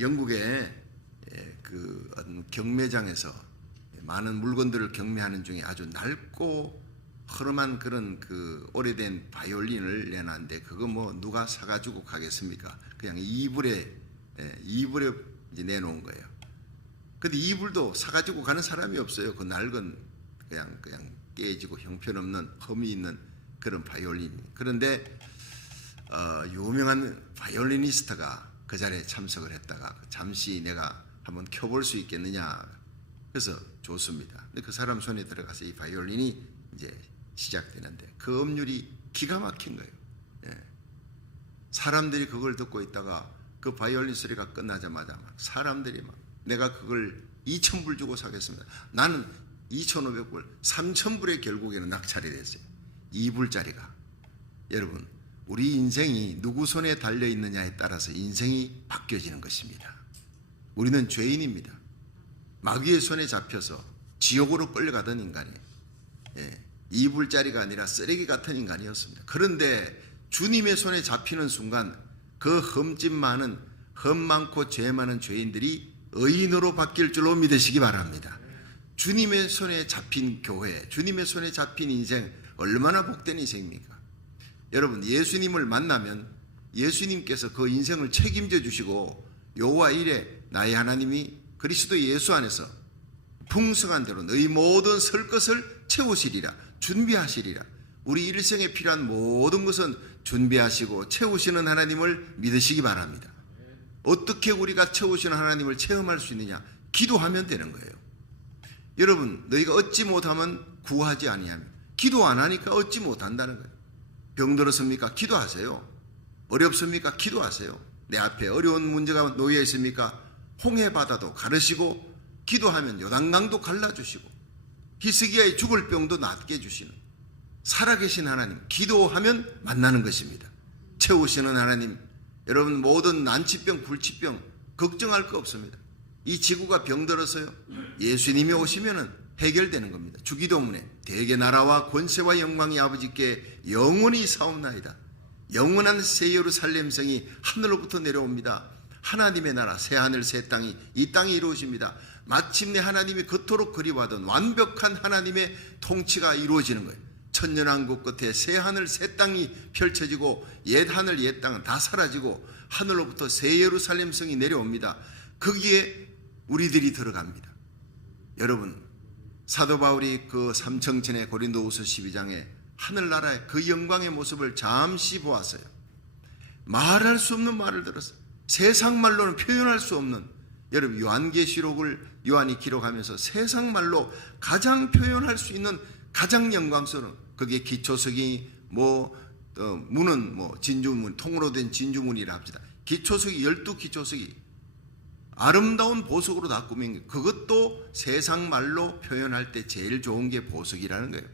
영국의 그 경매장에서 많은 물건들을 경매하는 중에 아주 낡고 허름한 그런 그 오래된 바이올린을 내놨는데 그거 뭐 누가 사가지고 가겠습니까? 그냥 이불에 이제 내놓은 거예요. 근데 이불도 사가지고 가는 사람이 없어요. 그 낡은 그냥 깨지고 형편없는 흠이 있는 그런 바이올린. 그런데 유명한 바이올리니스트가 그 자리에 참석을 했다가 잠시 내가 한번 켜볼 수 있겠느냐. 그래서 좋습니다. 근데 그 사람 손에 들어가서 이 바이올린이 이제 시작되는데 그 음률이 기가 막힌 거예요. 예. 사람들이 그걸 듣고 있다가 그 바이올린 소리가 끝나자마자 막 사람들이 막 내가 그걸 2,000불 주고 사겠습니다. 나는 2,500불, 3,000불에 결국에는 낙찰이 됐어요. 2불짜리가. 여러분, 우리 인생이 누구 손에 달려 있느냐에 따라서 인생이 바뀌어지는 것입니다. 우리는 죄인입니다. 마귀의 손에 잡혀서 지옥으로 끌려가던 인간이에요. 2불짜리가 아니라 쓰레기 같은 인간이었습니다. 그런데 주님의 손에 잡히는 순간 그 흠집 많은, 흠 많고 죄 많은 죄인들이 의인으로 바뀔 줄로 믿으시기 바랍니다. 주님의 손에 잡힌 교회, 주님의 손에 잡힌 인생, 얼마나 복된 인생입니까? 여러분, 예수님을 만나면 예수님께서 그 인생을 책임져 주시고 여호와 이레 나의 하나님이 그리스도 예수 안에서 풍성한 대로 너희 모든 설 것을 채우시리라, 준비하시리라. 우리 일생에 필요한 모든 것은 준비하시고 채우시는 하나님을 믿으시기 바랍니다. 어떻게 우리가 채우시는 하나님을 체험할 수 있느냐? 기도하면 되는 거예요. 여러분, 너희가 얻지 못하면 구하지 아니하며, 기도 안 하니까 얻지 못한다는 거예요. 병들었습니까? 기도하세요. 어렵습니까? 기도하세요. 내 앞에 어려운 문제가 놓여 있습니까? 홍해 바다도 가르시고, 기도하면 요단강도 갈라주시고, 히스기야의 죽을 병도 낫게 해주시는 살아계신 하나님, 기도하면 만나는 것입니다. 채우시는 하나님, 여러분 모든 난치병, 불치병 걱정할 거 없습니다. 이 지구가 병들어서요, 예수님이 오시면은 해결되는 겁니다. 주기도문에 대개 나라와 권세와 영광이 아버지께 영원히 사옵나이다. 영원한 새 예루살렘 성이 하늘로부터 내려옵니다. 하나님의 나라, 새 하늘 새 땅이 이 땅에 이루어집니다. 마침내 하나님이 그토록 그리워하던 완벽한 하나님의 통치가 이루어지는 거예요. 천년왕국 끝에 새 하늘 새 땅이 펼쳐지고 옛 하늘 옛 땅은 다 사라지고 하늘로부터 새 예루살렘 성이 내려옵니다. 거기에 우리들이 들어갑니다. 여러분, 사도 바울이 그 삼청천의 고린도후서 12장에 하늘나라의 그 영광의 모습을 잠시 보았어요. 말할 수 없는 말을 들었어요. 세상 말로는 표현할 수 없는, 여러분 요한계시록을 요한이 기록하면서 세상 말로 가장 표현할 수 있는 가장 영광스러운, 그게 기초석이 문은 진주문, 통으로 된 진주문이라 합시다. 기초석이 12기초석이 아름다운 보석으로 다 꾸민 게, 그것도 세상 말로 표현할 때 제일 좋은 게 보석이라는 거예요.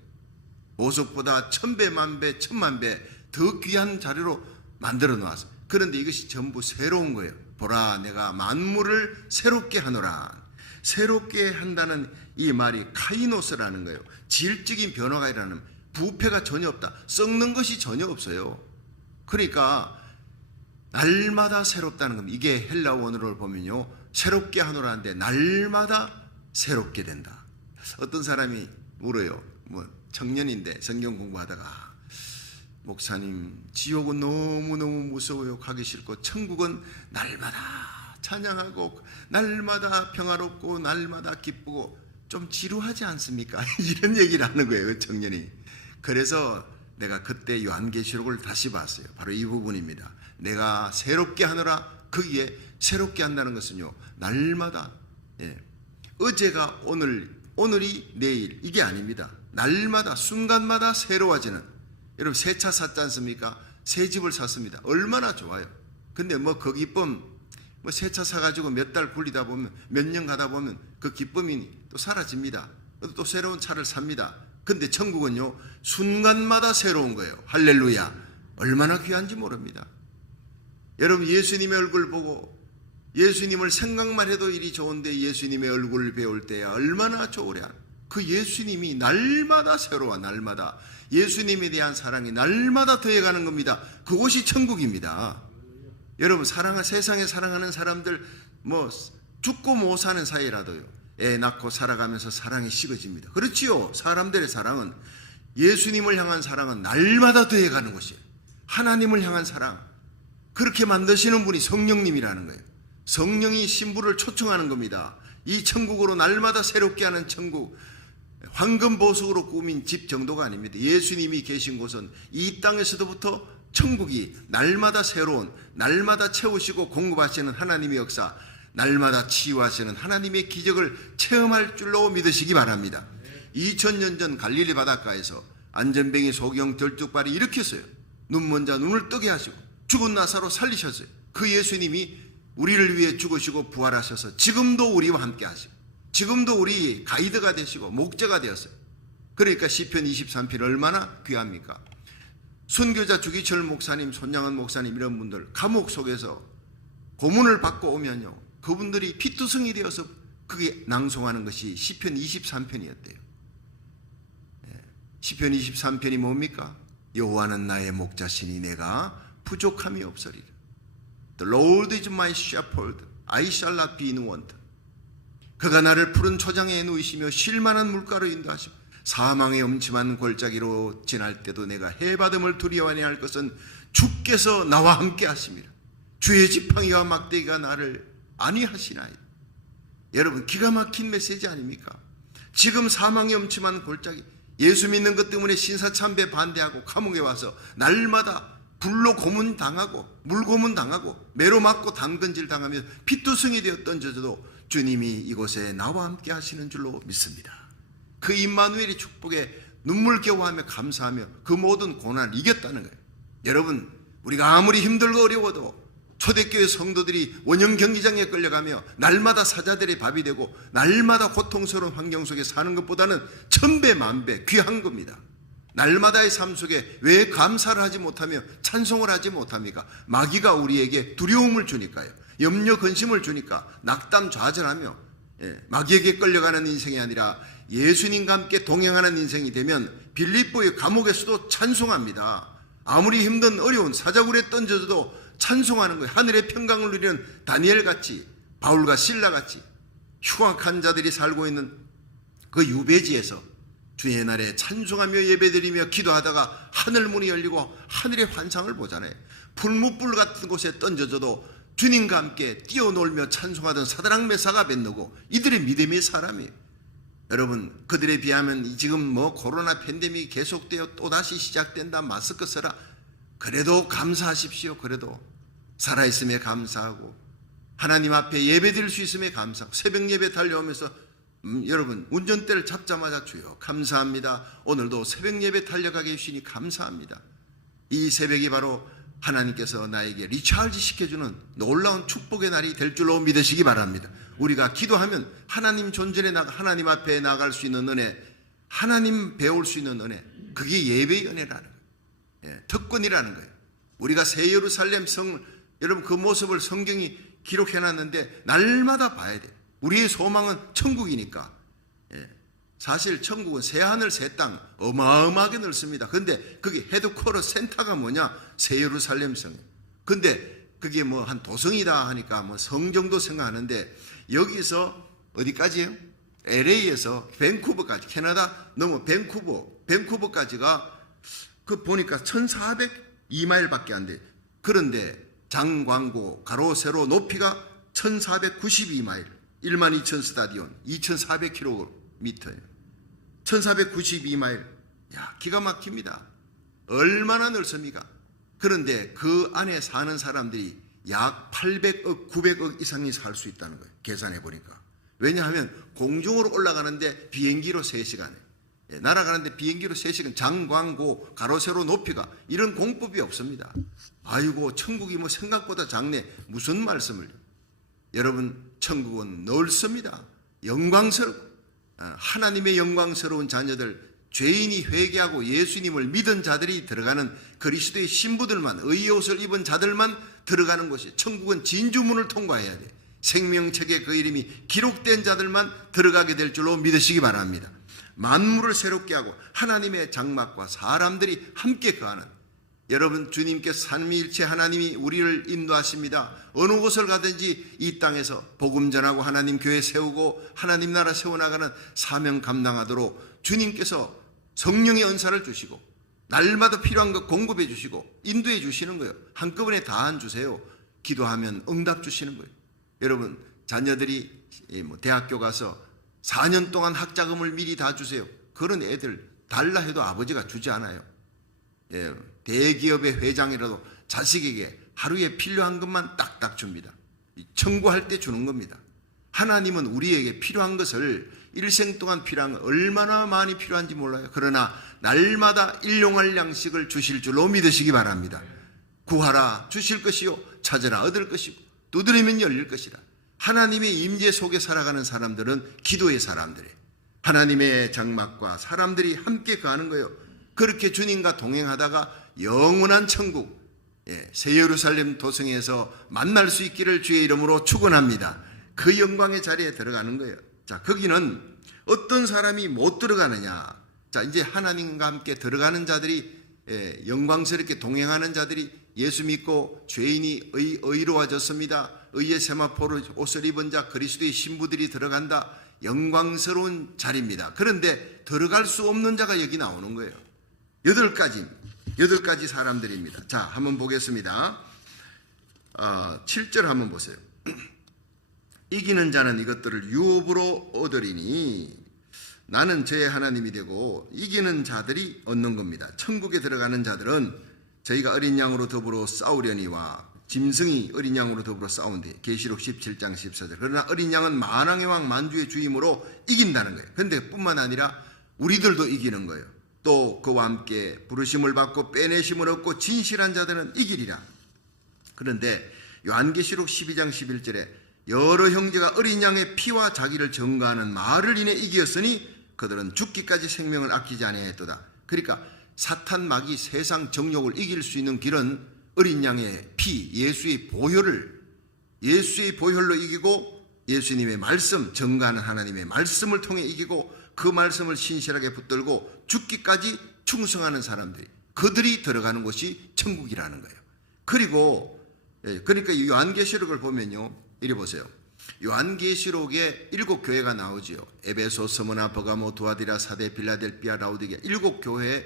보석보다 1000배, 만배, 1000만배 더 귀한 자료로 만들어 놓았어요. 그런데 이것이 전부 새로운 거예요. 보라, 내가 만물을 새롭게 하노라. 새롭게 한다는 이 말이 카이노스라는 거예요. 질적인 변화가 일어나는, 부패가 전혀 없다. 썩는 것이 전혀 없어요. 그러니까 날마다 새롭다는 겁니다. 이게 헬라 원어를 보면요, 새롭게 하노라는데 날마다 새롭게 된다. 어떤 사람이 물어요. 청년인데 성경 공부하다가, 목사님, 지옥은 너무너무 무서워요. 가기 싫고, 천국은 날마다 찬양하고 날마다 평화롭고 날마다 기쁘고 좀 지루하지 않습니까? 이런 얘기를 하는 거예요, 그 청년이. 그래서 내가 그때 요한계시록을 다시 봤어요. 바로 이 부분입니다. 내가 새롭게 하노라. 거기에 새롭게 한다는 것은요, 날마다, 어제가 오늘, 오늘이 내일, 이게 아닙니다. 날마다 순간마다 새로워지는. 여러분, 새 차 샀지 않습니까? 새 집을 샀습니다. 얼마나 좋아요. 근데 그 기쁨, 새 차 사가지고 몇 달 굴리다 보면, 몇 년 가다 보면 그 기쁨이 또 사라집니다. 또 새로운 차를 삽니다. 근데 천국은요, 순간마다 새로운 거예요. 할렐루야. 얼마나 귀한지 모릅니다. 여러분, 예수님의 얼굴 보고 예수님을 생각만 해도 일이 좋은데 예수님의 얼굴을 배울 때야 얼마나 좋으랴. 그 예수님이 날마다 새로워. 날마다 예수님에 대한 사랑이 날마다 더해가는 겁니다. 그곳이 천국입니다. 여러분 세상에 사랑하는 사람들 뭐 죽고 못 사는 사이라도요, 애 낳고 살아가면서 사랑이 식어집니다. 그렇지요. 사람들의 사랑은, 예수님을 향한 사랑은 날마다 더해가는 것이에요. 하나님을 향한 사랑, 그렇게 만드시는 분이 성령님이라는 거예요. 성령이 신부를 초청하는 겁니다. 이 천국으로 날마다 새롭게 하는 천국, 황금 보석으로 꾸민 집 정도가 아닙니다. 예수님이 계신 곳은 이 땅에서부터 천국이 날마다 새로운, 날마다 채우시고 공급하시는 하나님의 역사, 날마다 치유하시는 하나님의 기적을 체험할 줄로 믿으시기 바랍니다. 2000년 전 갈릴리 바닷가에서 안전뱅이 소경 들쭉발이 일으켰어요. 눈먼 자 눈을 뜨게 하시고 죽은 나사로 살리셨어요. 그 예수님이 우리를 위해 죽으시고 부활하셔서 지금도 우리와 함께 하시고, 지금도 우리 가이드가 되시고 목자가 되었어요. 그러니까 시편 23편 얼마나 귀합니까? 순교자 주기철 목사님, 손양은 목사님 이런 분들 감옥 속에서 고문을 받고 오면요, 그분들이 피투성이 되어서 그게 낭송하는 것이 시편 23편이었대요. 시편 23편이 뭡니까? 여호와는 나의 목자시니 내가 부족함이 없으리라. The Lord is my shepherd, I shall not be in want. 그가 나를 푸른 초장에 누이시며 쉴만한 물가로 인도하시고 사망의 음침한 골짜기로 지날 때도 내가 해바듬을 두려워하니 할 것은 주께서 나와 함께 하심이라. 주의 지팡이와 막대기가 나를 안위하시나이다. 여러분, 기가 막힌 메시지 아닙니까? 지금 사망의 음침한 골짜기, 예수 믿는 것 때문에 신사참배 반대하고 감옥에 와서 날마다 불로 고문 당하고 물고문 당하고 매로 맞고 당근질 당하며 피투성이 되었던 저도 주님이 이곳에 나와 함께 하시는 줄로 믿습니다. 그 임마누엘의 축복에 눈물겨워하며 감사하며 그 모든 고난을 이겼다는 거예요. 여러분, 우리가 아무리 힘들고 어려워도 초대교회 성도들이 원형 경기장에 끌려가며 날마다 사자들의 밥이 되고 날마다 고통스러운 환경 속에 사는 것보다는 천배 만배 귀한 겁니다. 날마다의 삶 속에 왜 감사를 하지 못하며 찬송을 하지 못합니까? 마귀가 우리에게 두려움을 주니까요, 염려 근심을 주니까 낙담 좌절하며 마귀에게 끌려가는 인생이 아니라 예수님과 함께 동행하는 인생이 되면 빌립보의 감옥에서도 찬송합니다. 아무리 힘든 어려운 사자굴에 던져져도 찬송하는 거예요. 하늘의 평강을 누리는 다니엘같이, 바울과 신라같이 흉악한 자들이 살고 있는 그 유배지에서 주의 날에 찬송하며 예배드리며 기도하다가 하늘 문이 열리고 하늘의 환상을 보잖아요. 풀무불 같은 곳에 던져져도 주님과 함께 뛰어놀며 찬송하던 사드락 메사가 아벤노고 이들의 믿음의 사람이에요. 여러분, 그들에 비하면 지금 뭐 코로나 팬데믹이 계속되어 또다시 시작된다, 마스크 써라. 그래도 감사하십시오. 그래도 살아있음에 감사하고 하나님 앞에 예배드릴 수 있음에 감사하고 새벽 예배 달려오면서 여러분, 운전대를 잡자마자 주여 감사합니다. 오늘도 새벽 예배 달려가게 해주시니 감사합니다. 이 새벽이 바로 하나님께서 나에게 리차르지 시켜주는 놀라운 축복의 날이 될 줄로 믿으시기 바랍니다. 우리가 기도하면 하나님 존전에 하나님 앞에 나갈 수 있는 은혜, 하나님 배울 수 있는 은혜, 그게 예배의 은혜라는 거예요. 특권이라는 거예요. 우리가 새 예루살렘 성을, 여러분 그 모습을 성경이 기록해놨는데 날마다 봐야 돼요. 우리의 소망은 천국이니까. 사실 천국은 새 하늘 새 땅 어마어마하게 넓습니다. 근데 그게 헤드쿼터 센터가 뭐냐? 새 예루살렘 성이에요. 근데 그게 뭐 한 도성이다 하니까 뭐 성 정도 생각하는데 여기서 어디까지예요? LA에서 밴쿠버까지, 캐나다 넘어 밴쿠버까지가 그 보니까 1402마일밖에 안 돼요. 그런데 장광고 가로 세로 높이가 1492마일, 12,000 스타디온, 2,400km예요. 1492마일. 야, 기가 막힙니다. 얼마나 넓습니까? 그런데 그 안에 사는 사람들이 약 800억, 900억 이상이 살 수 있다는 거예요. 계산해 보니까. 왜냐하면 공중으로 올라가는데 비행기로 3시간에, 날아가는데 비행기로 3시간, 장광고 가로 세로 높이가, 이런 공법이 없습니다. 아이고, 천국이 뭐 생각보다 작네. 무슨 말씀을. 여러분, 천국은 넓습니다. 영광스럽고 하나님의 영광스러운 자녀들, 죄인이 회개하고 예수님을 믿은 자들이 들어가는 그리스도의 신부들만, 의의 옷을 입은 자들만 들어가는 곳이, 천국은 진주문을 통과해야 돼. 생명책에 그 이름이 기록된 자들만 들어가게 될 줄로 믿으시기 바랍니다. 만물을 새롭게 하고 하나님의 장막과 사람들이 함께 거하는 여러분, 주님께서 삼위일체 하나님이 우리를 인도하십니다. 어느 곳을 가든지 이 땅에서 복음 전하고 하나님 교회 세우고 하나님 나라 세워나가는 사명 감당하도록 주님께서 성령의 은사를 주시고 날마다 필요한 것 공급해 주시고 인도해 주시는 거예요. 한꺼번에 다 안 주세요. 기도하면 응답 주시는 거예요. 여러분, 자녀들이 대학교 가서 4년 동안 학자금을 미리 다 주세요. 그런 애들 달라 해도 아버지가 주지 않아요. 대기업의 회장이라도 자식에게 하루에 필요한 것만 딱딱 줍니다. 청구할 때 주는 겁니다. 하나님은 우리에게 필요한 것을 일생 동안 필요한 것 얼마나 많이 필요한지 몰라요. 그러나 날마다 일용할 양식을 주실 줄로 믿으시기 바랍니다. 구하라 주실 것이요 찾으라 얻을 것이고 두드리면 열릴 것이라. 하나님의 임재 속에 살아가는 사람들은 기도의 사람들이에요. 하나님의 장막과 사람들이 함께 거하는 거예요. 그렇게 주님과 동행하다가 영원한 천국, 새 예루살렘 도성에서 만날 수 있기를 주의 이름으로 축원합니다. 그 영광의 자리에 들어가는 거예요. 자, 거기는 어떤 사람이 못 들어가느냐? 자, 이제 하나님과 함께 들어가는 자들이, 영광스럽게 동행하는 자들이 예수 믿고 죄인이 의로워졌습니다. 의의 세마포로 옷을 입은 자 그리스도의 신부들이 들어간다. 영광스러운 자리입니다. 그런데 들어갈 수 없는 자가 여기 나오는 거예요. 8가지 사람들입니다. 자, 한번 보겠습니다. 7절 한번 보세요. 이기는 자는 이것들을 유업으로 얻으리니 나는 저의 하나님이 되고 이기는 자들이 얻는 겁니다. 천국에 들어가는 자들은 저희가 어린 양으로 더불어 싸우려니와 짐승이 어린 양으로 더불어 싸운대. 계시록 17장 14절. 그러나 어린 양은 만왕의 왕 만주의 주임으로 이긴다는 거예요. 그런데 뿐만 아니라 우리들도 이기는 거예요. 또 그와 함께 부르심을 받고 빼내심을 얻고 진실한 자들은 이기리라. 그런데 요한계시록 12장 11절에 여러 형제가 어린 양의 피와 자기를 증거하는 말을 인해 이기었으니 그들은 죽기까지 생명을 아끼지 아니하였도다. 그러니까 사탄 마귀 세상 정욕을 이길 수 있는 길은 어린 양의 피, 예수의 보혈로 이기고 예수님의 말씀, 증거하는 하나님의 말씀을 통해 이기고 그 말씀을 신실하게 붙들고 죽기까지 충성하는 사람들이, 그들이 들어가는 곳이 천국이라는 거예요. 그리고 그러니까 이 요한계시록을 보면요, 이리 보세요. 요한계시록에 7교회가 나오지요. 에베소, 스무나, 버가모, 두아디라, 사데, 빌라델피아, 라우디게아 7교회,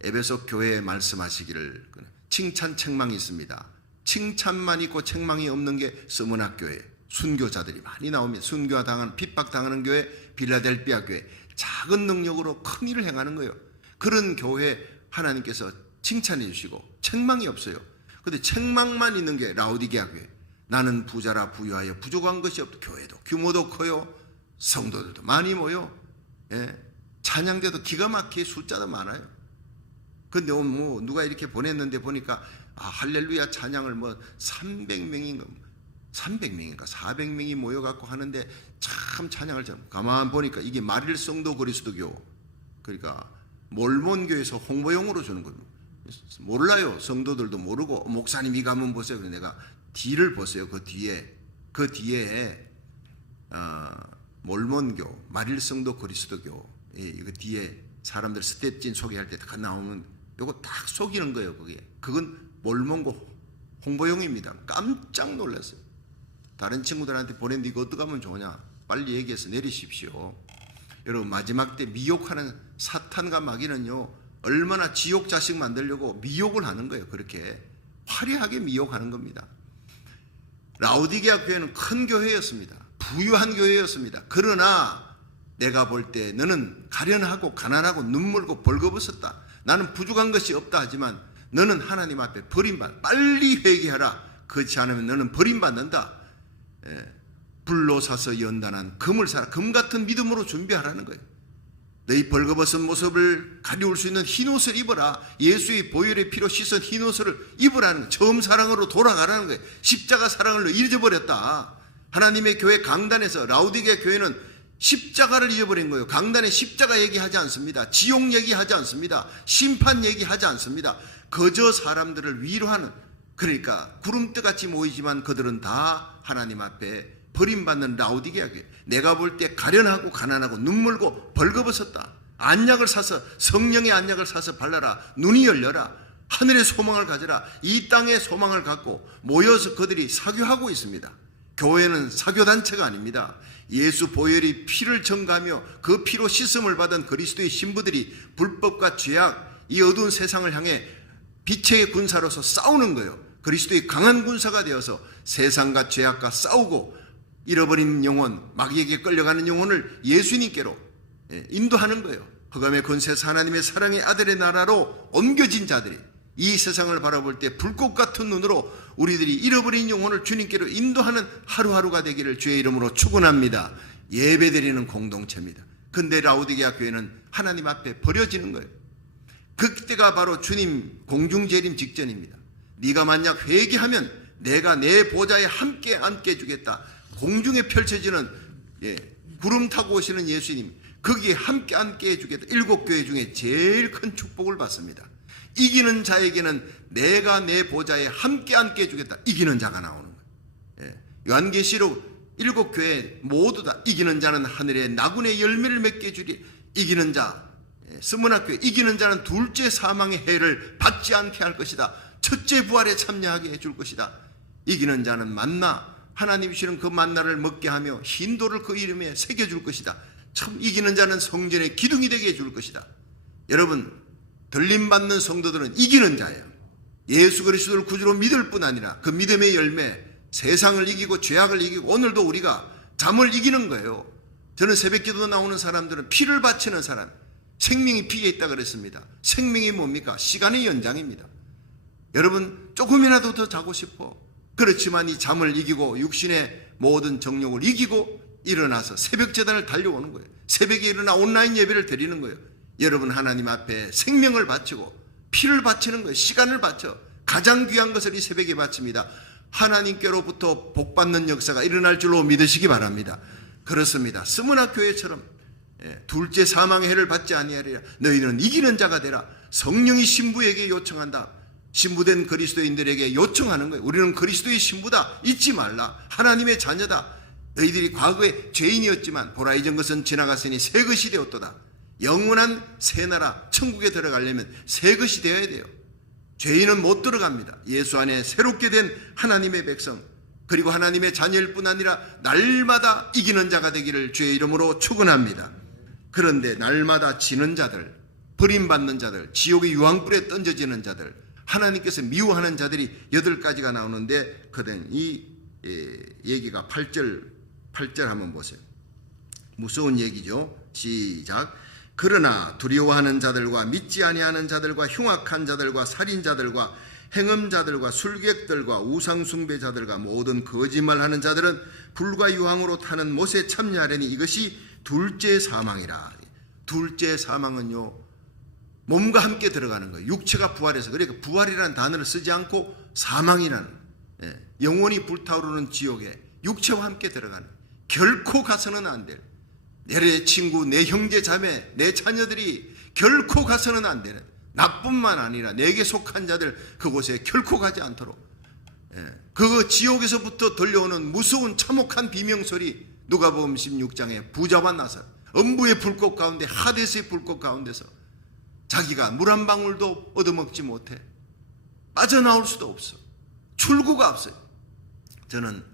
에베소 교회에 말씀하시기를 칭찬 책망이 있습니다. 칭찬만 있고 책망이 없는 게 스무나 교회, 순교자들이 많이 나옵니다. 순교당하는, 핍박당하는 교회, 빌라델피아 교회, 작은 능력으로 큰 일을 행하는 거예요. 그런 교회 하나님께서 칭찬해 주시고 책망이 없어요. 그런데 책망만 있는 게 라우디게아 교회. 나는 부자라 부유하여 부족한 것이 없다. 교회도 규모도 커요. 성도들도 많이 모여. 찬양대도 기가 막히게 숫자도 많아요. 근데 뭐 누가 이렇게 보냈는데 보니까 할렐루야 찬양을 300명인가 400명이 모여갖고 하는데 참 찬양을 가만 보니까 이게 마릴 성도 그리스도교, 그러니까 몰몬교에서 홍보용으로 주는 겁니다. 몰라요. 성도들도 모르고 목사님 이거 한번 보세요. 내가 뒤를 보세요. 그 뒤에 몰몬교, 마릴 성도 그리스도교, 이거 뒤에 사람들 스텝진 소개할 때 다 나오면 요거 딱 속이는 거예요. 그건 몰몬교 홍보용입니다. 깜짝 놀랐어요. 다른 친구들한테 보냈는데 이거 어떻게 하면 좋으냐, 빨리 얘기해서 내리십시오. 여러분, 마지막 때 미혹하는 사탄과 마귀는요, 얼마나 지옥 자식 만들려고 미혹을 하는 거예요. 그렇게 화려하게 미혹하는 겁니다. 라우디게아 교회는 큰 교회였습니다. 부유한 교회였습니다. 그러나 내가 볼 때 너는 가련하고 가난하고 눈물고 벌거벗었다. 나는 부족한 것이 없다 하지만 너는 하나님 앞에 버림받, 빨리 회개하라. 그렇지 않으면 너는 버림받는다. 불로 사서 연단한 금을 사라. 금 같은 믿음으로 준비하라는 거예요. 너희 벌거벗은 모습을 가리울 수 있는 흰옷을 입어라. 예수의 보혈의 피로 씻은 흰옷을 입으라는 거예요. 처음 사랑으로 돌아가라는 거예요. 십자가 사랑을 잊어버렸다. 하나님의 교회 강단에서 라우디게아 교회는 십자가를 잊어버린 거예요. 강단에 십자가 얘기하지 않습니다. 지옥 얘기하지 않습니다. 심판 얘기하지 않습니다. 그저 사람들을 위로하는, 그러니까 구름대같이 모이지만 그들은 다 하나님 앞에 버림받는 라우디게아 교회. 내가 볼 때 가련하고 가난하고 눈물고 벌거벗었다. 안약을 사서, 성령의 안약을 사서 발라라. 눈이 열려라. 하늘의 소망을 가져라. 이 땅의 소망을 갖고 모여서 그들이 사교하고 있습니다. 교회는 사교단체가 아닙니다. 예수 보혈이 피를 증가하며 그 피로 씻음을 받은 그리스도의 신부들이 불법과 죄악, 이 어두운 세상을 향해 빛의 군사로서 싸우는 거예요. 그리스도의 강한 군사가 되어서 세상과 죄악과 싸우고 잃어버린 영혼, 마귀에게 끌려가는 영혼을 예수님께로 인도하는 거예요. 흑암의 권세에서 하나님의 사랑의 아들의 나라로 옮겨진 자들이 이 세상을 바라볼 때 불꽃 같은 눈으로 우리들이 잃어버린 영혼을 주님께로 인도하는 하루하루가 되기를 주의 이름으로 축원합니다. 예배드리는 공동체입니다. 근데 라오디게아 교회는 하나님 앞에 버려지는 거예요. 그때가 바로 주님 공중재림 직전입니다. 네가 만약 회개하면 내가 내 보좌에 함께 앉게 해주겠다. 공중에 펼쳐지는 구름 타고 오시는 예수님, 거기에 함께 앉게 해주겠다. 7교회 중에 제일 큰 축복을 받습니다. 이기는 자에게는 내가 내 보좌에 함께 앉게 해주겠다. 이기는 자가 나오는 거예요. 요한계시록 7교회 모두 다 이기는 자는 하늘에 나군의 열매를 맺게 해주리. 이기는 자, 스무나교회 이기는 자는 둘째 사망의 해를 받지 않게 할 것이다. 첫째 부활에 참여하게 해줄 것이다. 이기는 자는 만나, 하나님이 주시는 그 만나를 먹게 하며 흰돌을 그 이름에 새겨줄 것이다. 참 이기는 자는 성전의 기둥이 되게 해줄 것이다. 여러분, 들림받는 성도들은 이기는 자예요. 예수 그리스도를 구주로 믿을 뿐 아니라 그 믿음의 열매, 세상을 이기고 죄악을 이기고 오늘도 우리가 잠을 이기는 거예요. 저는 새벽기도 나오는 사람들은 피를 바치는 사람, 생명이 피에 있다 그랬습니다. 생명이 뭡니까? 시간의 연장입니다. 여러분, 조금이라도 더 자고 싶어. 그렇지만 이 잠을 이기고 육신의 모든 정욕을 이기고 일어나서 새벽 제단을 달려오는 거예요. 새벽에 일어나 온라인 예배를 드리는 거예요. 여러분, 하나님 앞에 생명을 바치고 피를 바치는 거예요. 시간을 바쳐. 가장 귀한 것을 이 새벽에 바칩니다. 하나님께로부터 복받는 역사가 일어날 줄로 믿으시기 바랍니다. 그렇습니다. 스무나 교회처럼 둘째 사망의 해를 받지 아니하리라. 너희는 이기는 자가 되라. 성령이 신부에게 요청한다. 신부된 그리스도인들에게 요청하는 거예요. 우리는 그리스도의 신부다. 잊지 말라. 하나님의 자녀다. 너희들이 과거에 죄인이었지만 보라 이전 것은 지나갔으니 새 것이 되었도다. 영원한 새 나라 천국에 들어가려면 새 것이 되어야 돼요. 죄인은 못 들어갑니다. 예수 안에 새롭게 된 하나님의 백성, 그리고 하나님의 자녀일 뿐 아니라 날마다 이기는 자가 되기를 주의 이름으로 축원합니다. 그런데 날마다 지는 자들, 버림받는 자들, 지옥의 유황불에 던져지는 자들, 하나님께서 미워하는 자들이 8가지가 나오는데 그된 이 얘기가 8절 한번 보세요. 무서운 얘기죠. 시작. 그러나 두려워하는 자들과 믿지 아니하는 자들과 흉악한 자들과 살인자들과 행음자들과 술객들과 우상숭배자들과 모든 거짓말하는 자들은 불과 유황으로 타는 못에 참여하려니 이것이 둘째 사망이라. 둘째 사망은요, 몸과 함께 들어가는 거예요. 육체가 부활해서. 그러니까 부활이라는 단어를 쓰지 않고 사망이라는, 영원히 불타오르는 지옥에 육체와 함께 들어가는, 결코 가서는 안 될, 내 친구, 내 형제 자매, 내 자녀들이 결코 가서는 안 되는, 나뿐만 아니라 내게 속한 자들 그곳에 결코 가지 않도록, 그 지옥에서부터 들려오는 무서운 참혹한 비명소리, 누가복음 16장에 부자와 나사, 음부의 불꽃 가운데, 하데스의 불꽃 가운데서 자기가 물 한 방울도 얻어먹지 못해 빠져나올 수도 없어. 출구가 없어요. 저는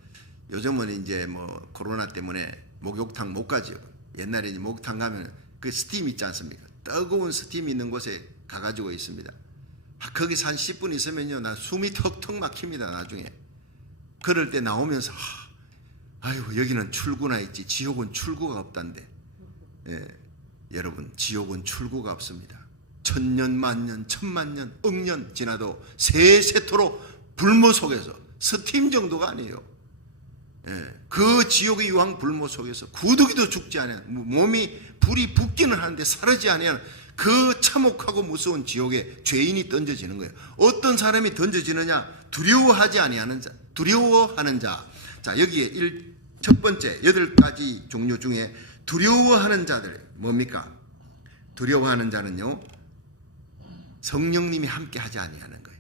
요즘은 이제 뭐 코로나 때문에 목욕탕 못 가죠. 옛날에 이제 목욕탕 가면 그 스팀 있지 않습니까? 뜨거운 스팀 있는 곳에 가가지고 있습니다. 거기서 한 10분 있으면요, 나 숨이 턱턱 막힙니다. 나중에 그럴 때 나오면서 아이고, 여기는 출구나 있지 지옥은 출구가 없단데. 여러분, 지옥은 출구가 없습니다. 천년, 만년, 천만년, 억년 지나도 세세토록 불모 속에서, 스팀 정도가 아니에요. 그 지옥의 유황 불모 속에서 구더기도 죽지 않아요. 몸이 불이 붙기는 하는데 사르지 않아요. 그 참혹하고 무서운 지옥에 죄인이 던져지는 거예요. 어떤 사람이 던져지느냐? 두려워하지 아니하는 자, 두려워하는 자. 자, 여기에 첫 번째 8가지 종류 중에 두려워하는 자들 뭡니까? 두려워하는 자는요, 성령님이 함께 하지 아니하는 거예요.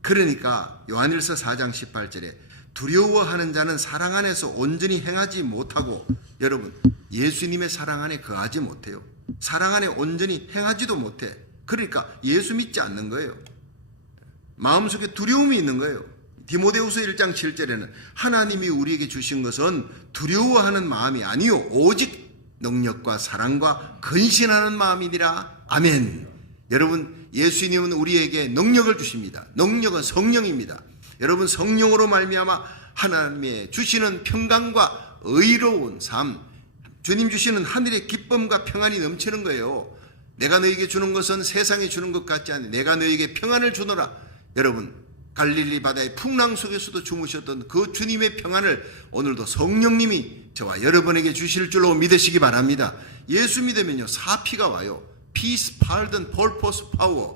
그러니까 요한일서 4장 18절에 두려워하는 자는 사랑 안에서 온전히 행하지 못하고, 여러분, 예수님의 사랑 안에 거하지 못해요. 사랑 안에 온전히 행하지도 못해. 그러니까 예수 믿지 않는 거예요. 마음속에 두려움이 있는 거예요. 디모데후서 1장 7절에는 하나님이 우리에게 주신 것은 두려워하는 마음이 아니요 오직 능력과 사랑과 근신하는 마음이니라. 아멘. 여러분, 예수님은 우리에게 능력을 주십니다. 능력은 성령입니다. 여러분, 성령으로 말미암아 하나님의 주시는 평강과 의로운 삶, 주님 주시는 하늘의 기쁨과 평안이 넘치는 거예요. 내가 너에게 주는 것은 세상이 주는 것 같지 않니 내가 너에게 평안을 주노라. 여러분, 갈릴리 바다의 풍랑 속에서도 주무셨던 그 주님의 평안을 오늘도 성령님이 저와 여러분에게 주실 줄로 믿으시기 바랍니다. 예수 믿으면요, 사피가 와요. Peace, pardon, purpose, power.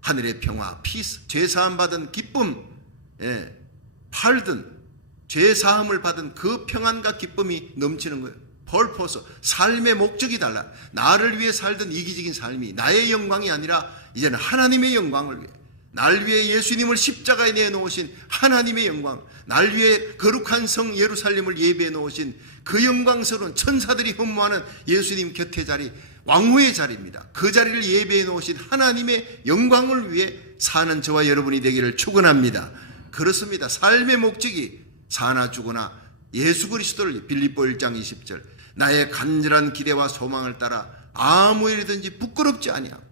하늘의 평화, peace, 죄사함 받은 기쁨, pardon, 죄사함을 받은 그 평안과 기쁨이 넘치는 거예요. purpose, 삶의 목적이 달라. 나를 위해 살던 이기적인 삶이 나의 영광이 아니라 이제는 하나님의 영광을 위해, 날 위해 예수님을 십자가에 내놓으신 하나님의 영광, 날 위해 거룩한 성 예루살렘을 예배해 놓으신 그 영광스러운 천사들이 흠모하는 예수님 곁의 자리, 왕후의 자리입니다. 그 자리를 예배해 놓으신 하나님의 영광을 위해 사는 저와 여러분이 되기를 축원합니다. 그렇습니다. 삶의 목적이 사나 죽으나 예수 그리스도를, 빌립보 1장 20절, 나의 간절한 기대와 소망을 따라 아무 일이든지 부끄럽지 아니하고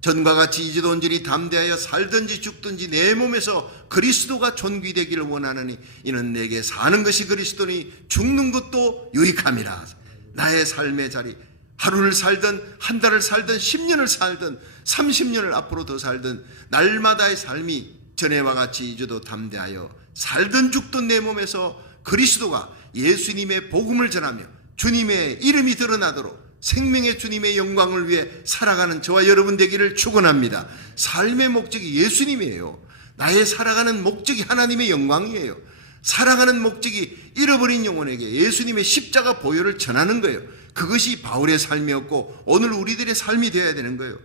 전과 같이 이제도 온전히 담대하여 살든지 죽든지 내 몸에서 그리스도가 존귀되기를 원하느니 이는 내게 사는 것이 그리스도니 죽는 것도 유익함이라. 나의 삶의 자리, 하루를 살든 한 달을 살든 10년을 살든 30년을 앞으로 더 살든 날마다의 삶이 전에와 같이 이제도 담대하여 살든 죽든 내 몸에서 그리스도가, 예수님의 복음을 전하며 주님의 이름이 드러나도록 생명의 주님의 영광을 위해 살아가는 저와 여러분 되기를 축원합니다. 삶의 목적이 예수님이에요. 나의 살아가는 목적이 하나님의 영광이에요. 살아가는 목적이 잃어버린 영혼에게 예수님의 십자가 보혈을 전하는 거예요. 그것이 바울의 삶이었고 오늘 우리들의 삶이 되어야 되는 거예요.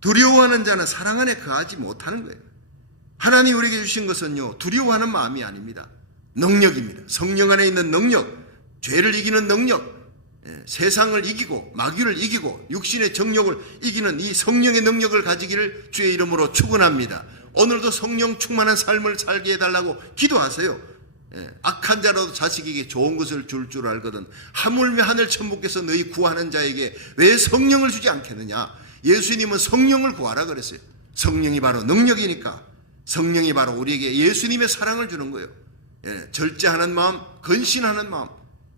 두려워하는 자는 사랑 안에 거하지 못하는 거예요. 하나님 우리에게 주신 것은요, 두려워하는 마음이 아닙니다. 능력입니다. 성령 안에 있는 능력, 죄를 이기는 능력, 세상을 이기고 마귀를 이기고 육신의 정욕을 이기는 이 성령의 능력을 가지기를 주의 이름으로 축원합니다. 오늘도 성령 충만한 삶을 살게 해달라고 기도하세요. 악한 자라도 자식에게 좋은 것을 줄 줄 알거든 하물며 하늘 천부께서 너희 구하는 자에게 왜 성령을 주지 않겠느냐. 예수님은 성령을 구하라 그랬어요. 성령이 바로 능력이니까, 성령이 바로 우리에게 예수님의 사랑을 주는 거예요. 절제하는 마음, 근신하는 마음,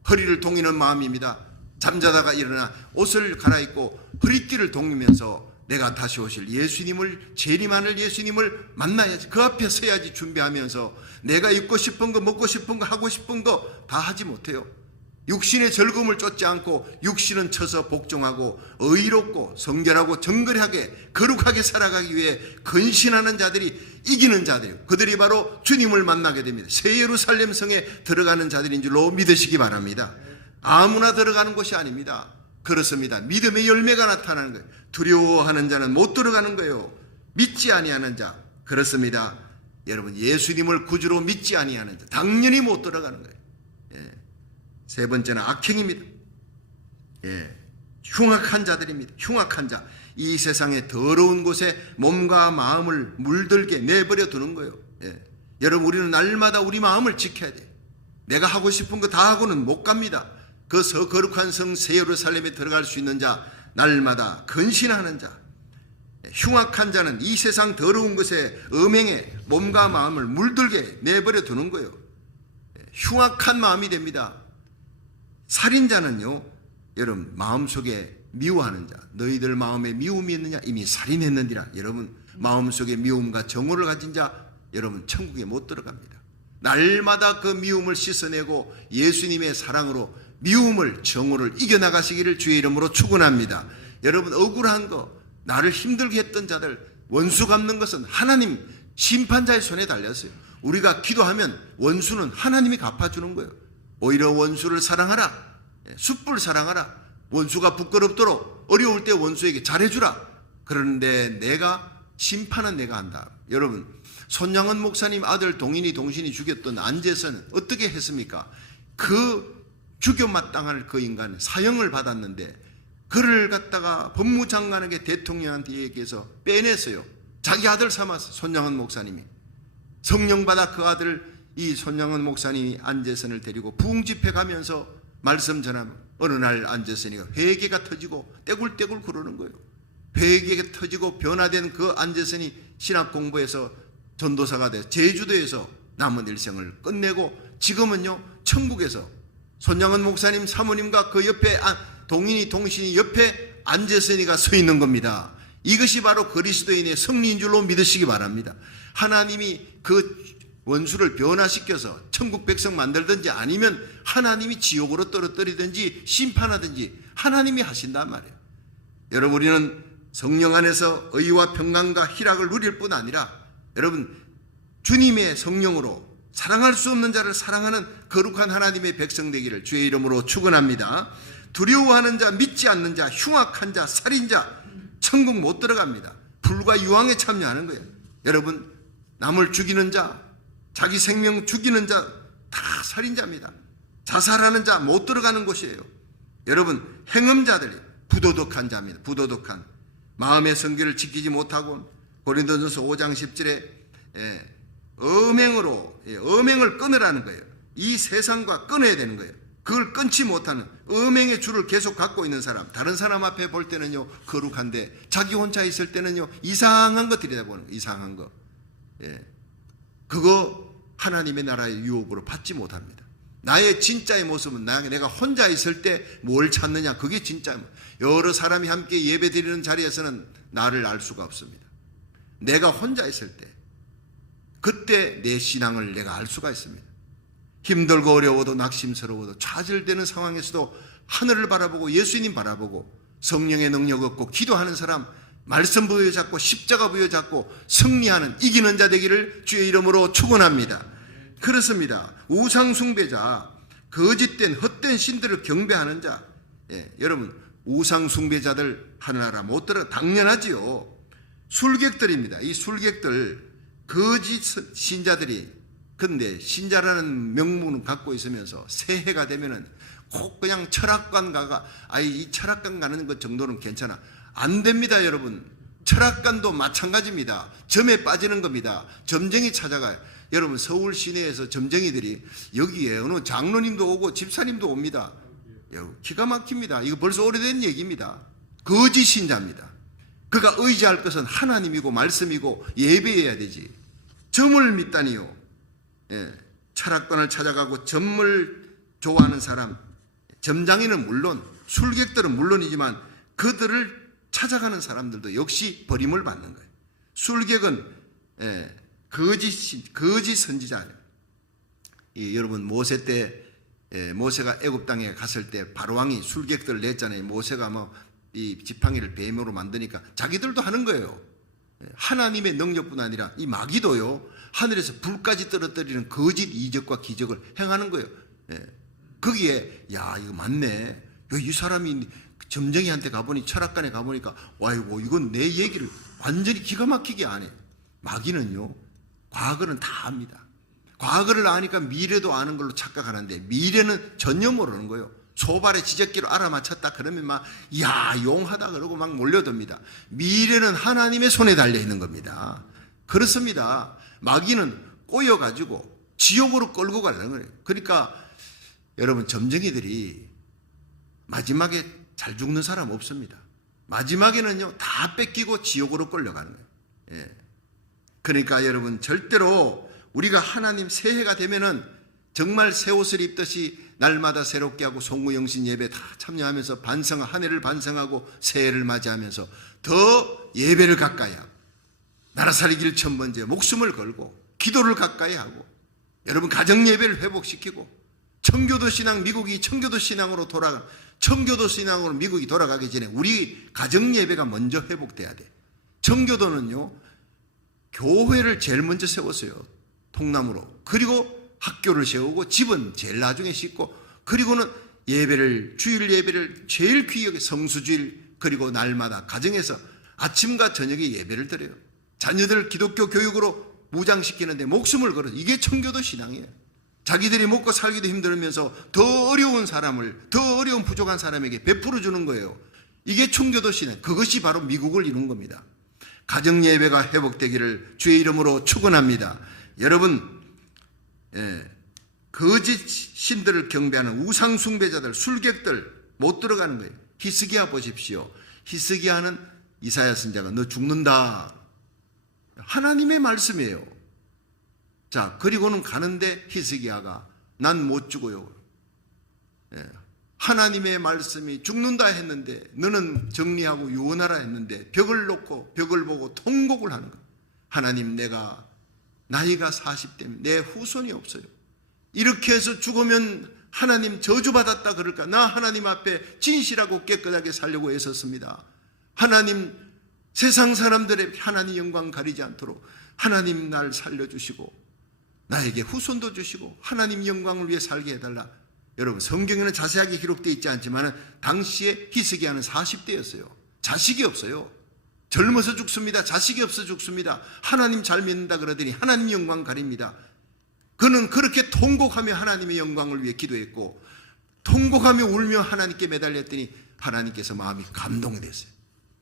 허리를 동이는 마음입니다. 잠자다가 일어나 옷을 갈아입고 허리띠를 동이면서 내가 다시 오실 예수님을, 재림하는 예수님을 만나야지, 그 앞에 서야지 준비하면서 내가 입고 싶은 거, 먹고 싶은 거, 하고 싶은 거 다 하지 못해요. 육신의 즐거움을 쫓지 않고 육신은 쳐서 복종하고 의롭고 성결하고 정결하게 거룩하게 살아가기 위해 근신하는 자들이, 이기는 자들, 그들이 바로 주님을 만나게 됩니다. 새 예루살렘 성에 들어가는 자들인 줄로 믿으시기 바랍니다. 아무나 들어가는 곳이 아닙니다. 그렇습니다. 믿음의 열매가 나타나는 거예요. 두려워하는 자는 못 들어가는 거예요. 믿지 아니하는 자, 그렇습니다. 여러분, 예수님을 구주로 믿지 아니하는 자 당연히 못 들어가는 거예요. 세 번째는 악행입니다. 흉악한 자들입니다. 흉악한 자, 이 세상의 더러운 곳에 몸과 마음을 물들게 내버려 두는 거예요. 여러분, 우리는 날마다 우리 마음을 지켜야 돼요. 내가 하고 싶은 거 다 하고는 못 갑니다. 그 거룩한 성 새 예루살렘에 들어갈 수 있는 자, 날마다 근신하는 자, 흉악한 자는 이 세상 더러운 것에 음행에 몸과 마음을 물들게 내버려 두는 거예요. 흉악한 마음이 됩니다. 살인자는요, 여러분, 마음속에 미워하는 자, 너희들 마음에 미움이 있느냐 이미 살인했느니라. 여러분, 마음속에 미움과 정오를 가진 자, 여러분 천국에 못 들어갑니다. 날마다 그 미움을 씻어내고 예수님의 사랑으로 미움을, 정오를 이겨나가시기를 주의 이름으로 축원합니다. 여러분, 억울한 거, 나를 힘들게 했던 자들, 원수 갚는 것은 하나님 심판자의 손에 달렸어요. 우리가 기도하면 원수는 하나님이 갚아주는 거예요. 오히려 원수를 사랑하라, 숯불 사랑하라, 원수가 부끄럽도록 어려울 때 원수에게 잘해주라. 그런데 내가, 심판은 내가 한다. 여러분, 손양원 목사님 아들 동인이 동신이 죽였던 안재선은 어떻게 했습니까? 그 죽여 마땅할 그 인간은 사형을 받았는데 그를 갖다가 법무장관에게, 대통령한테 얘기해서 빼냈어요. 자기 아들 삼아서 손양원 목사님이 성령 받아 그 아들 이 손양원 목사님이 안재선을 데리고 부흥집회 가면서 말씀 전하면 어느 날 안재선이가 회개가 터지고 떼굴떼굴 그러는 거예요. 회개가 터지고 변화된 그 안재선이 신학 공부해서 전도사가 돼 제주도에서 남은 일생을 끝내고 지금은요 천국에서 손양원 목사님 사모님과 그 옆에 동신이 옆에 안재선이가 서 있는 겁니다. 이것이 바로 그리스도인의 승리인 줄로 믿으시기 바랍니다. 하나님이 그 원수를 변화시켜서 천국 백성 만들든지 아니면 하나님이 지옥으로 떨어뜨리든지 심판하든지 하나님이 하신단 말이에요. 여러분 우리는 성령 안에서 의와 평강과 희락을 누릴 뿐 아니라 여러분 주님의 성령으로 사랑할 수 없는 자를 사랑하는 거룩한 하나님의 백성 되기를 주의 이름으로 축원합니다. 두려워하는 자, 믿지 않는 자, 흉악한 자, 살인자 천국 못 들어갑니다. 불과 유황에 참여하는 거예요. 여러분 남을 죽이는 자, 자기 생명 죽이는 자 다 살인자입니다. 자살하는 자 못 들어가는 곳이에요. 여러분 행음자들이 부도덕한 자입니다. 부도덕한 마음의 성결을 지키지 못하고 고린도전서 5장 10절에 음행을 끊으라는 거예요. 이 세상과 끊어야 되는 거예요. 그걸 끊지 못하는 음행의 줄을 계속 갖고 있는 사람, 다른 사람 앞에 볼 때는요 거룩한데 자기 혼자 있을 때는요 이상한 거 들여다보는 거, 이상한 거. 그거 하나님의 나라의 유혹으로 받지 못합니다. 나의 진짜의 모습은 내가 혼자 있을 때 뭘 찾느냐, 그게 진짜. 여러 사람이 함께 예배 드리는 자리에서는 나를 알 수가 없습니다. 내가 혼자 있을 때 그때 내 신앙을 내가 알 수가 있습니다. 힘들고 어려워도 낙심스러워도 좌절되는 상황에서도 하늘을 바라보고 예수님 바라보고 성령의 능력 얻고 기도하는 사람, 말씀 부여잡고 십자가 부여잡고 승리하는 이기는 자 되기를 주의 이름으로 축원합니다. 그렇습니다. 우상 숭배자, 거짓된 헛된 신들을 경배하는 자. 여러분 우상 숭배자들 하늘나라 못 들어 당연하지요. 술객들입니다. 이 술객들 거짓 신자들이 근데 신자라는 명문을 갖고 있으면서 새해가 되면은 꼭 그냥 철학관 가가 이 철학관 가는 것 정도는 괜찮아. 안 됩니다, 여러분. 철학관도 마찬가지입니다. 점에 빠지는 겁니다. 점쟁이 찾아가요. 여러분 서울 시내에서 점쟁이들이 여기에 어느 장로님도 오고 집사님도 옵니다. 기가 막힙니다. 이거 벌써 오래된 얘기입니다. 거짓 신자입니다. 그가 의지할 것은 하나님이고 말씀이고 예배해야 되지. 점을 믿다니요. 철학관을 찾아가고 점을 좋아하는 사람, 점장이는 물론 술객들은 물론이지만 그들을 찾아가는 사람들도 역시 버림을 받는 거예요. 술객은 거짓 선지자예요. 여러분 모세 때 모세가 애굽 땅에 갔을 때 바로왕이 술객들을 냈잖아요. 모세가 이 지팡이를 뱀으로 만드니까 자기들도 하는 거예요. 하나님의 능력뿐 아니라 이 마귀도요 하늘에서 불까지 떨어뜨리는 거짓 이적과 기적을 행하는 거예요. 거기에 이거 맞네. 이 사람이 점쟁이한테 가보니 철학관에 가보니까 와이고 이건 내 얘기를 완전히 기가 막히게 안 해. 마귀는요 과거는 다 압니다. 과거를 아니까 미래도 아는 걸로 착각하는데 미래는 전혀 모르는 거예요. 소발의 지적기로 알아맞혔다 그러면 용하다 그러고 막 몰려듭니다. 미래는 하나님의 손에 달려 있는 겁니다. 그렇습니다. 마귀는 꼬여가지고 지옥으로 끌고 가려는 거예요. 그러니까 여러분 점쟁이들이 마지막에 잘 죽는 사람 없습니다. 마지막에는요 다 뺏기고 지옥으로 끌려가는 거예요. 그러니까 여러분 절대로 우리가 하나님 새해가 되면은 정말 새 옷을 입듯이 날마다 새롭게 하고 송구영신 예배 다 참여하면서 한 해를 반성하고 새해를 맞이하면서 더 예배를 가까이 하고 나라 살리기를 첫 번째 목숨을 걸고 기도를 가까이 하고 여러분 가정 예배를 회복시키고 청교도 신앙 미국이 청교도 신앙으로 청교도 신앙으로 미국이 돌아가기 전에 우리 가정 예배가 먼저 회복돼야 돼. 청교도는요 교회를 제일 먼저 세웠어요. 통나무로. 그리고 학교를 세우고 집은 제일 나중에 짓고 그리고는 주일 예배를 제일 귀하게 성수주일 그리고 날마다 가정에서 아침과 저녁에 예배를 드려요. 자녀들 기독교 교육으로 무장시키는데 목숨을 걸어. 이게 청교도 신앙이에요. 자기들이 먹고 살기도 힘들면서 더 어려운 부족한 사람에게 베풀어 주는 거예요. 이게 청교도 신앙. 그것이 바로 미국을 이룬 겁니다. 가정 예배가 회복되기를 주의 이름으로 축원합니다. 여러분, 거짓 신들을 경배하는 우상 숭배자들, 술객들 못 들어가는 거예요. 히스기야 보십시오. 히스기야는 이사야 선지자가 너 죽는다. 하나님의 말씀이에요. 자, 그리고는 가는데 히스기야가 난 못 죽어요. 하나님의 말씀이 죽는다 했는데 너는 정리하고 유언하라 했는데 벽을 놓고 벽을 보고 통곡을 하는 거예요. 하나님, 내가 나이가 40대면 내 후손이 없어요. 이렇게 해서 죽으면 하나님 저주받았다 그럴까? 나 하나님 앞에 진실하고 깨끗하게 살려고 애썼습니다. 하나님, 세상 사람들의 하나님 영광 가리지 않도록 하나님 날 살려주시고 나에게 후손도 주시고 하나님 영광을 위해 살게 해달라. 여러분, 성경에는 자세하게 기록되어 있지 않지만 당시에 히스기야는 40대였어요. 자식이 없어요. 젊어서 죽습니다. 자식이 없어 죽습니다. 하나님 잘 믿는다 그러더니 하나님 영광 가립니다. 그는 그렇게 통곡하며 하나님의 영광을 위해 기도했고 통곡하며 울며 하나님께 매달렸더니 하나님께서 마음이 감동이 됐어요.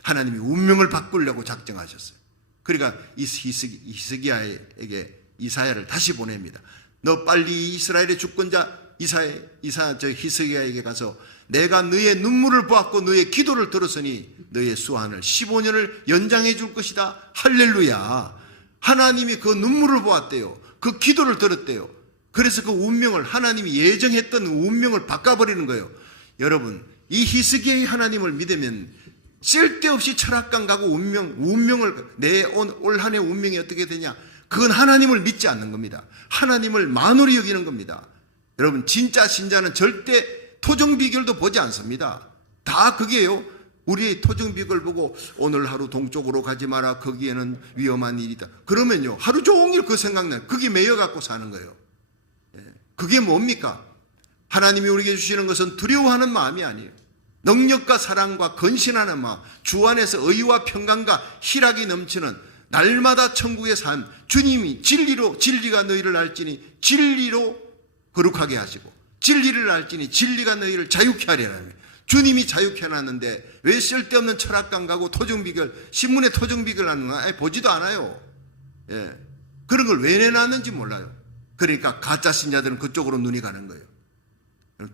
하나님이 운명을 바꾸려고 작정하셨어요. 그러니까 히스기야에게 이사야를 다시 보냅니다. 너 빨리 이스라엘의 주권자 히스기야에게 가서 내가 너의 눈물을 보았고 너의 기도를 들었으니 너의 수한을 15년을 연장해 줄 것이다. 할렐루야. 하나님이 그 눈물을 보았대요. 그 기도를 들었대요. 그래서 그 운명을, 하나님이 예정했던 운명을 바꿔버리는 거예요. 여러분, 이 히스기야의 하나님을 믿으면 쓸데없이 철학관 가고 운명을 내 올 한 해 운명이 어떻게 되냐, 그건 하나님을 믿지 않는 겁니다. 하나님을 만홀히 여기는 겁니다. 여러분, 진짜 신자는 절대 토정 비결도 보지 않습니다. 다 그게요. 우리의 토정 비결 보고 오늘 하루 동쪽으로 가지 마라, 거기에는 위험한 일이다. 그러면요, 하루 종일 그 생각나요. 그게 매여 갖고 사는 거예요. 그게 뭡니까? 하나님이 우리에게 주시는 것은 두려워하는 마음이 아니에요. 능력과 사랑과 건신하는 마음, 주 안에서 의와 평강과 희락이 넘치는 날마다 천국의 삶, 주님이 진리가 너희를 알지니 진리로 거룩하게 하시고 진리를 알지니 진리가 너희를 자유케 하리라. 주님이 자유케 해놨는데 왜 쓸데없는 철학관 가고 토정비결, 신문에 토정비결 하는 거 보지도 않아요. 그런 걸 왜 내놨는지 몰라요. 그러니까 가짜 신자들은 그쪽으로 눈이 가는 거예요.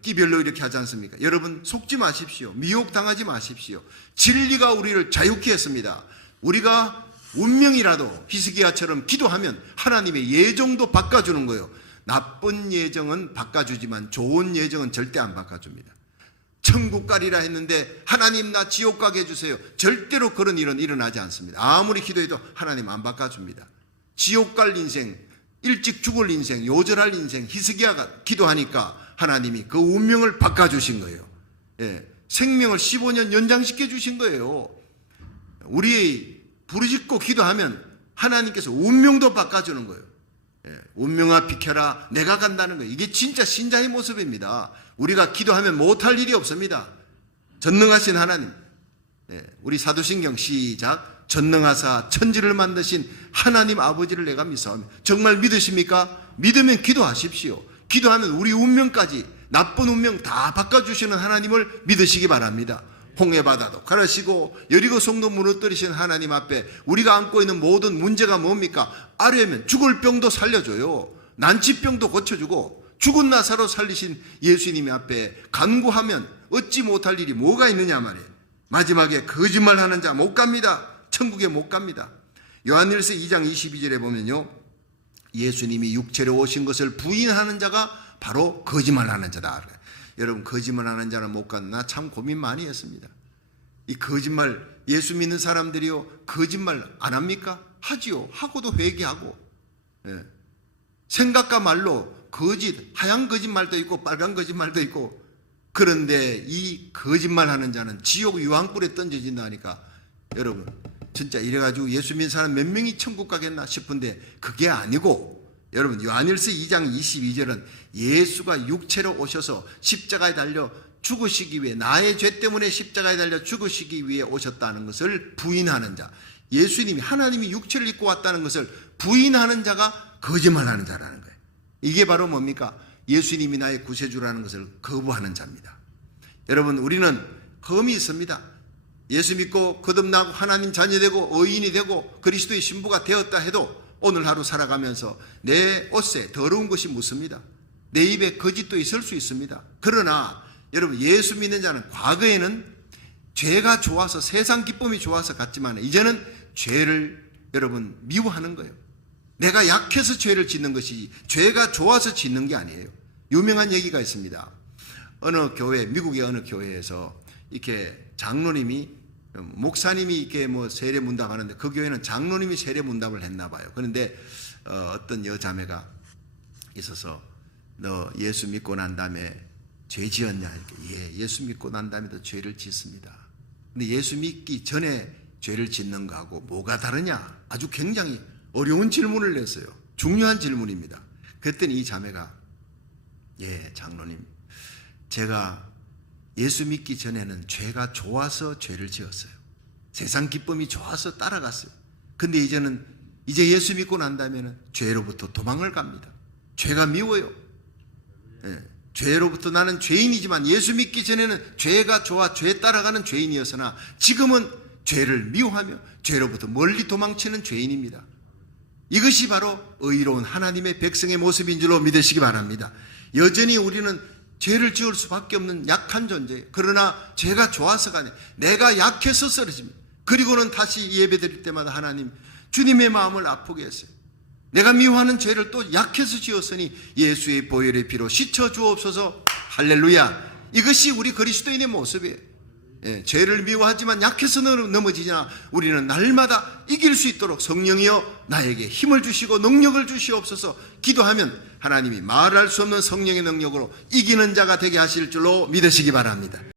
끼별로 이렇게 하지 않습니까? 여러분, 속지 마십시오. 미혹당하지 마십시오. 진리가 우리를 자유케 했습니다. 우리가 운명이라도 히스기야처럼 기도하면 하나님의 예정도 바꿔주는 거예요. 나쁜 예정은 바꿔주지만 좋은 예정은 절대 안 바꿔줍니다. 천국 가리라 했는데 하나님 나 지옥 가게 해주세요. 절대로 그런 일은 일어나지 않습니다. 아무리 기도해도 하나님 안 바꿔줍니다. 지옥 갈 인생, 일찍 죽을 인생, 요절할 인생, 히스기야가 기도하니까 하나님이 그 운명을 바꿔주신 거예요. 생명을 15년 연장시켜 주신 거예요. 우리 부르짖고 기도하면 하나님께서 운명도 바꿔주는 거예요. 운명아 비켜라, 내가 간다는 거예요. 이게 진짜 신자의 모습입니다. 우리가 기도하면 못할 일이 없습니다. 전능하신 하나님, 우리 사도신경 시작. 전능하사 천지를 만드신 하나님 아버지를 내가 믿사오며. 정말 믿으십니까? 믿으면 기도하십시오. 기도하면 우리 운명까지, 나쁜 운명 다 바꿔주시는 하나님을 믿으시기 바랍니다. 홍해바다도 가르시고 여리고 성도 무너뜨리신 하나님 앞에 우리가 안고 있는 모든 문제가 뭡니까? 아뢰면 죽을 병도 살려줘요. 난치병도 고쳐주고 죽은 나사로 살리신 예수님 앞에 간구하면 얻지 못할 일이 뭐가 있느냐 말이에요. 마지막에 거짓말하는 자 못 갑니다. 천국에 못 갑니다. 요한일서 2장 22절에 보면요, 예수님이 육체로 오신 것을 부인하는 자가 바로 거짓말하는 자다. 여러분, 거짓말하는 자는 못 갔나? 참 고민 많이 했습니다. 이 거짓말, 예수 믿는 사람들이요, 거짓말 안 합니까? 하지요. 하고도 회개하고. 생각과 말로 거짓, 하얀 거짓말도 있고 빨간 거짓말도 있고. 그런데 이 거짓말하는 자는 지옥 유황불에 던져진다 하니까 여러분, 진짜 이래가지고 예수 믿는 사람 몇 명이 천국 가겠나 싶은데 그게 아니고, 여러분, 요한일서 2장 22절은 예수가 육체로 오셔서 십자가에 달려 죽으시기 위해, 나의 죄 때문에 십자가에 달려 죽으시기 위해 오셨다는 것을 부인하는 자, 예수님이, 하나님이 육체를 입고 왔다는 것을 부인하는 자가 거짓말하는 자라는 거예요. 이게 바로 뭡니까? 예수님이 나의 구세주라는 것을 거부하는 자입니다. 여러분, 우리는 검이 있습니다. 예수 믿고 거듭나고 하나님 자녀되고 의인이 되고 그리스도의 신부가 되었다 해도 오늘 하루 살아가면서 내 옷에 더러운 것이 묻습니다. 내 입에 거짓도 있을 수 있습니다. 그러나 여러분, 예수 믿는 자는 과거에는 죄가 좋아서, 세상 기쁨이 좋아서 갔지만 이제는 죄를 여러분 미워하는 거예요. 내가 약해서 죄를 짓는 것이지 죄가 좋아서 짓는 게 아니에요. 유명한 얘기가 있습니다. 어느 교회, 미국의 어느 교회에서 이렇게 장로님이, 목사님이 이렇게 뭐 세례 문답하는데 그 교회는 장로님이 세례 문답을 했나 봐요. 그런데 어떤 여자매가 있어서 너 예수 믿고 난 다음에 죄 지었냐? 이렇게. 예, 예수 믿고 난 다음에도 죄를 짓습니다. 근데 예수 믿기 전에 죄를 짓는 거하고 뭐가 다르냐? 아주 굉장히 어려운 질문을 냈어요. 중요한 질문입니다. 그랬더니 이 자매가, 예, 장로님, 제가 예수 믿기 전에는 죄가 좋아서 죄를 지었어요. 세상 기쁨이 좋아서 따라갔어요. 근데 이제는 이제 예수 믿고 난 다음에는 죄로부터 도망을 갑니다. 죄가 미워요. 예, 죄로부터 나는 죄인이지만 예수 믿기 전에는 죄가 좋아 죄 따라가는 죄인이었으나 지금은 죄를 미워하며 죄로부터 멀리 도망치는 죄인입니다. 이것이 바로 의로운 하나님의 백성의 모습인 줄로 믿으시기 바랍니다. 여전히 우리는 죄를 지을 수밖에 없는 약한 존재예요. 그러나 죄가 좋아서가 아니에요. 내가 약해서 쓰러집니다. 그리고는 다시 예배 드릴 때마다 하나님, 주님의 마음을 아프게 했어요. 내가 미워하는 죄를 또 약해서 지었으니 예수의 보혈의 피로 씻어 주옵소서. 할렐루야. 이것이 우리 그리스도인의 모습이에요. 예, 죄를 미워하지만 약해서 넘어지냐, 우리는 날마다 이길 수 있도록 성령이여 나에게 힘을 주시고 능력을 주시옵소서. 기도하면 하나님이 말할 수 없는 성령의 능력으로 이기는 자가 되게 하실 줄로 믿으시기 바랍니다.